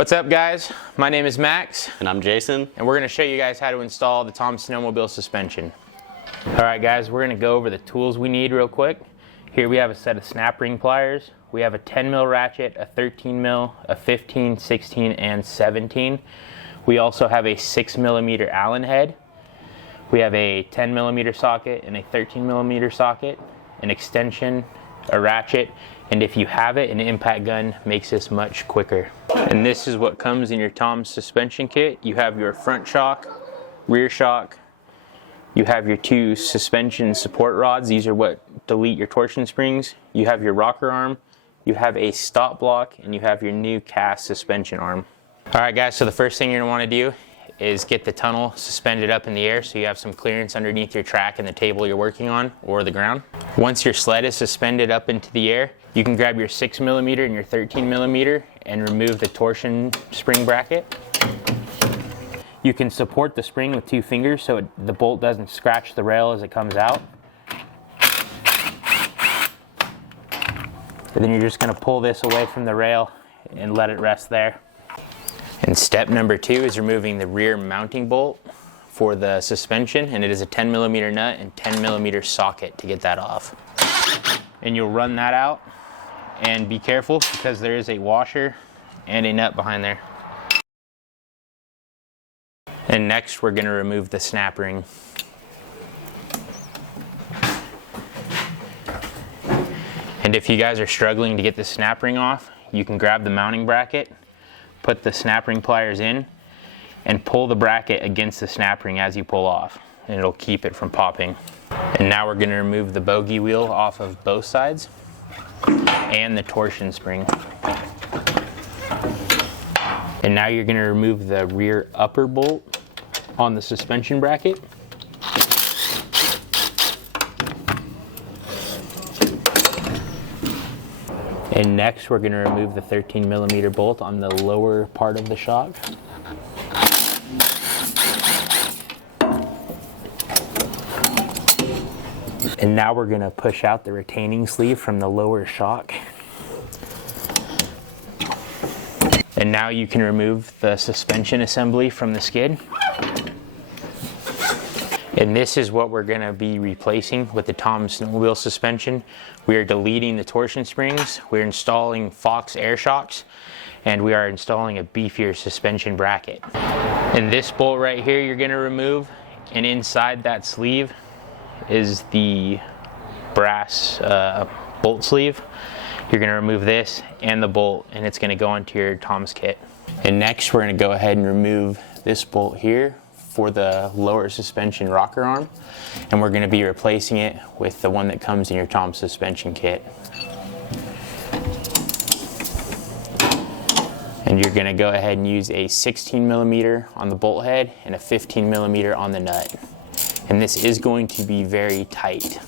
What's up guys? My name is Max. And I'm Jason. And we're going to show you guys how to install the Tom Snowmobile suspension. Alright guys, we're going to go over the tools we need real quick. Here we have a set of snap ring pliers. We have a 10 mil ratchet, a 13 mil, a 15, 16, and 17. We also have a 6 millimeter Allen head. We have a 10 millimeter socket and a 13 millimeter socket, an extension, a ratchet, and if you have it, an impact gun makes this much quicker. And this is what comes in your Tom suspension kit. You have your front shock, rear shock, you have your two suspension support rods. These are what delete your torsion springs. You have your rocker arm, you have a stop block, and you have your new cast suspension arm. Alright guys, so the first thing you're going to want to do is get the tunnel suspended up in the air so you have some clearance underneath your track and the table you're working on or the ground. Once your sled is suspended up into the air, you can grab your 6 millimeter and your 13 millimeter and remove the torsion spring bracket. You can support the spring with 2 fingers so the bolt doesn't scratch the rail as it comes out. And then you're just going to pull this away from the rail and let it rest there. And step number 2 is removing the rear mounting bolt for the suspension, and it is a 10 millimeter nut and 10 millimeter socket to get that off. And you'll run that out, and be careful because there is a washer and a nut behind there. And next we're going to remove the snap ring. And if you guys are struggling to get the snap ring off, you can grab the mounting bracket, put the snap ring pliers in, and pull the bracket against the snap ring as you pull off, and it'll keep it from popping. And now we're going to remove the bogey wheel off of both sides and the torsion spring. And now you're going to remove the rear upper bolt on the suspension bracket. And next we're going to remove the 13 millimeter bolt on the lower part of the shock. And now we're going to push out the retaining sleeve from the lower shock. And now you can remove the suspension assembly from the skid. And this is what we're going to be replacing with the Tom Snowmobile suspension. We are deleting the torsion springs, we're installing Fox air shocks, and we are installing a beefier suspension bracket. And this bolt right here you're going to remove, and inside that sleeve is the brass bolt sleeve. You're going to remove this and the bolt, and it's going to go onto your Tom's kit. And next we're going to go ahead and remove this bolt here for the lower suspension rocker arm, and we're going to be replacing it with the one that comes in your Tom suspension kit. And you're going to go ahead and use a 16 millimeter on the bolt head and a 15 millimeter on the nut. And this is going to be very tight.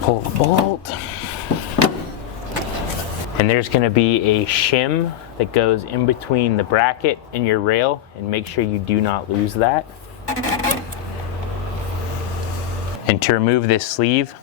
Pull the bolt. And there's going to be a shim that goes in between the bracket and your rail, and make sure you do not lose that. And to remove this sleeve,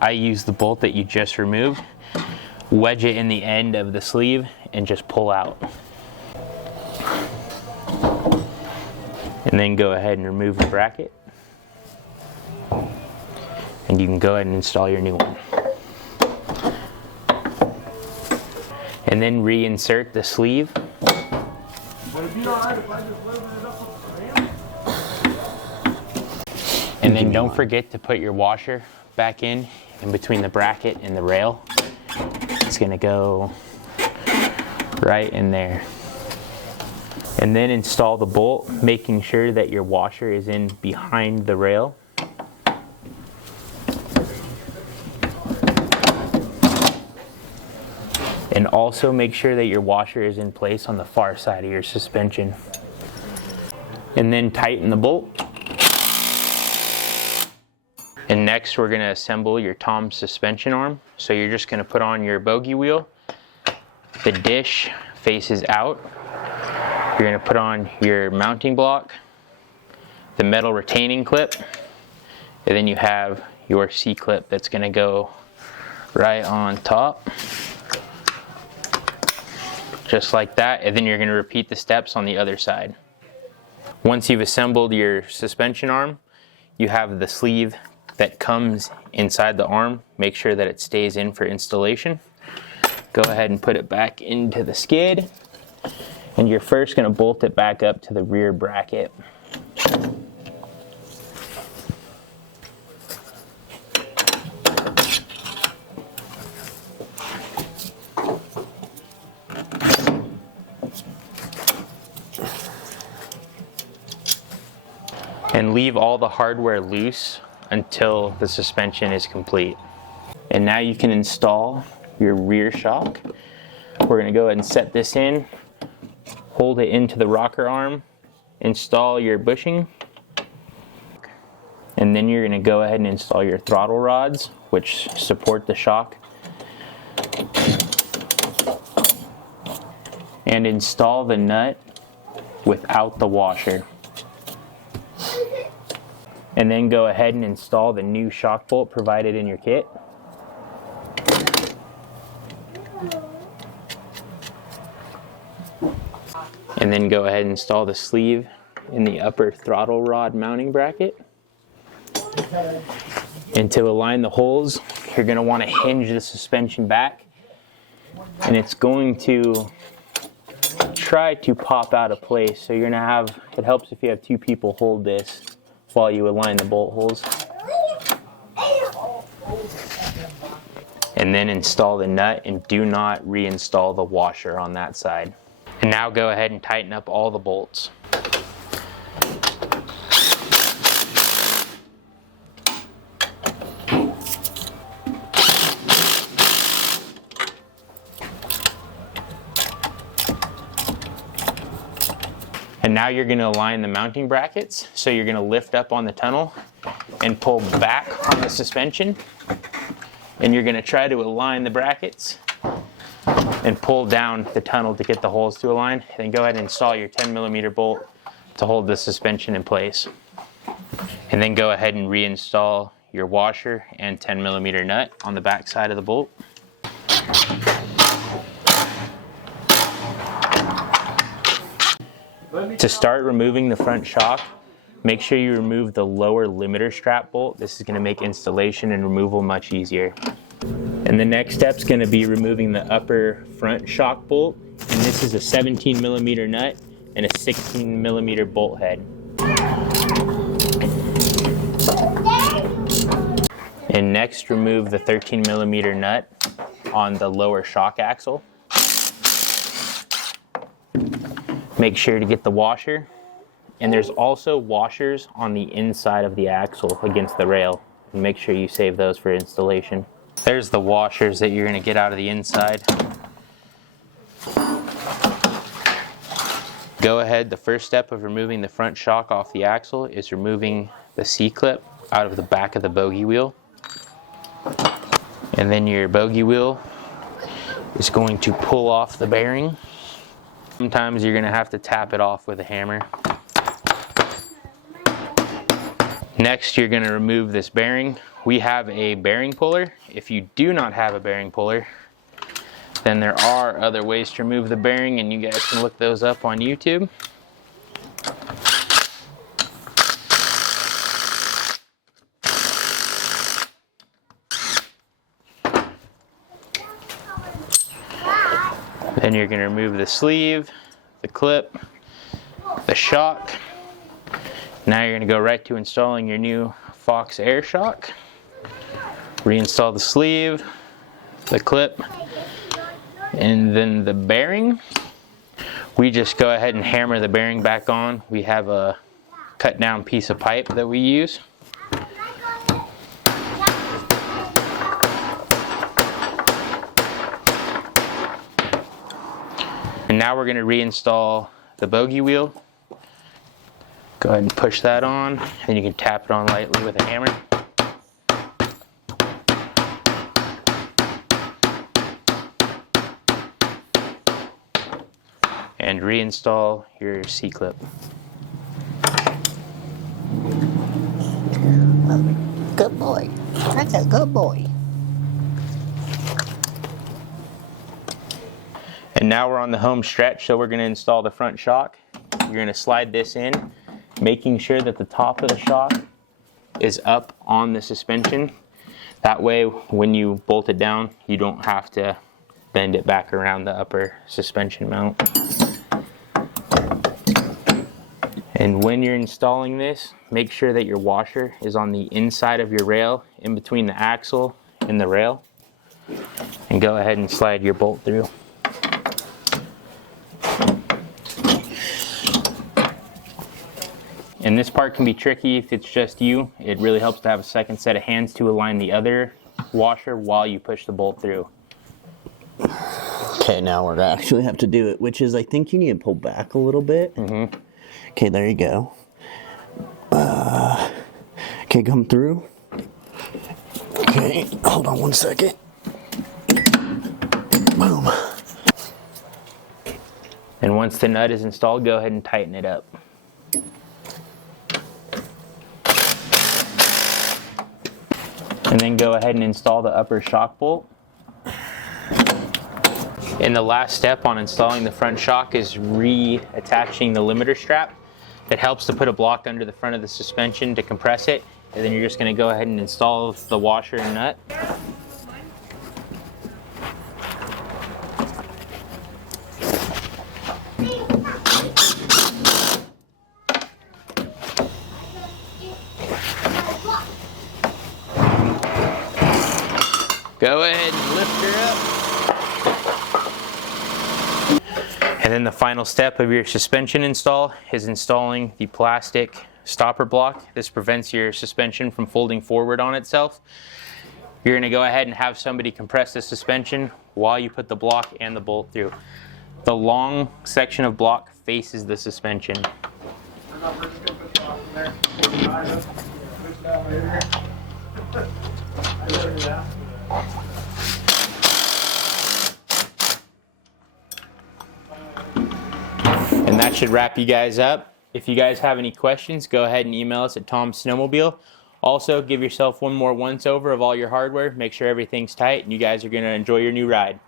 I use the bolt that you just removed, wedge it in the end of the sleeve, and just pull out. And then go ahead and remove the bracket. And you can go ahead and install your new one. And then reinsert the sleeve. And then don't forget to put your washer back in between the bracket and the rail. It's going to go right in there. And then install the bolt, making sure that your washer is in behind the rail. And also make sure that your washer is in place on the far side of your suspension. And then tighten the bolt. And next we're going to assemble your Tom suspension arm. So you're just going to put on your bogey wheel. The dish faces out. You're going to put on your mounting block, the metal retaining clip, and then you have your C-clip that's going to go right on top. Just like that, and then you're going to repeat the steps on the other side. Once you've assembled your suspension arm, you have the sleeve that comes inside the arm. Make sure that it stays in for installation. Go ahead and put it back into the skid, and you're first going to bolt it back up to the rear bracket. And leave all the hardware loose until the suspension is complete. And now you can install your rear shock. We're going to go ahead and set this in, hold it into the rocker arm, install your bushing, and then you're going to go ahead and install your throttle rods, which support the shock, and install the nut without the washer. And then go ahead and install the new shock bolt provided in your kit. And then go ahead and install the sleeve in the upper throttle rod mounting bracket. And to align the holes, you're going to want to hinge the suspension back. And it's going to try to pop out of place. So you're going to have, it helps if you have two people hold this while you align the bolt holes. And then install the nut, and do not reinstall the washer on that side. And now go ahead and tighten up all the bolts. And now you're going to align the mounting brackets. So you're going to lift up on the tunnel and pull back on the suspension. And you're going to try to align the brackets and pull down the tunnel to get the holes to align. And then go ahead and install your 10mm bolt to hold the suspension in place. And then go ahead and reinstall your washer and 10mm nut on the back side of the bolt. To start removing the front shock, make sure you remove the lower limiter strap bolt. This is going to make installation and removal much easier. And the next step is going to be removing the upper front shock bolt. And this is a 17mm nut and a 16mm bolt head. And next, remove the 13mm nut on the lower shock axle. Make sure to get the washer, and there's also washers on the inside of the axle against the rail, and make sure you save those for installation. There's the washers that you're going to get out of the inside. Go ahead, the first step of removing the front shock off the axle is removing the C-clip out of the back of the bogey wheel. And then your bogey wheel is going to pull off the bearing. Sometimes you're going to have to tap it off with a hammer. Next, you're going to remove this bearing. We have a bearing puller. If you do not have a bearing puller, then there are other ways to remove the bearing, and you guys can look those up on YouTube. Then you're going to remove the sleeve, the clip, the shock. Now you're going to go right to installing your new Fox air shock. Reinstall the sleeve, the clip, and then the bearing. We just go ahead and hammer the bearing back on. We have a cut down piece of pipe that we use. And now we're going to reinstall the bogey wheel. Go ahead and push that on, and you can tap it on lightly with a hammer. And reinstall your C-clip. Good boy. That's a good boy. And now we're on the home stretch, so we're going to install the front shock. You're going to slide this in, making sure that the top of the shock is up on the suspension. That way, when you bolt it down, you don't have to bend it back around the upper suspension mount. And when you're installing this, make sure that your washer is on the inside of your rail, in between the axle and the rail. And go ahead and slide your bolt through. And this part can be tricky if it's just you. It really helps to have a second set of hands to align the other washer while you push the bolt through. Okay, now we're gonna actually have to do it, which is I think you need to pull back a little bit. Okay, there you go. Okay, come through. Okay, hold on 1 second. Boom. And once the nut is installed, go ahead and tighten it up. And then go ahead and install the upper shock bolt. And the last step on installing the front shock is reattaching the limiter strap. It helps to put a block under the front of the suspension to compress it. And then you're just going to go ahead and install the washer and nut. Go ahead and lift her up. And then the final step of your suspension install is installing the plastic stopper block. This prevents your suspension from folding forward on itself. You're going to go ahead and have somebody compress the suspension while you put the block and the bolt through. The long section of block faces the suspension. And that should wrap you guys up. If you guys have any questions, go ahead and email us at Tom's Snowmobile. Also, give yourself one more once over of all your hardware. Make sure everything's tight and you guys are going to enjoy your new ride.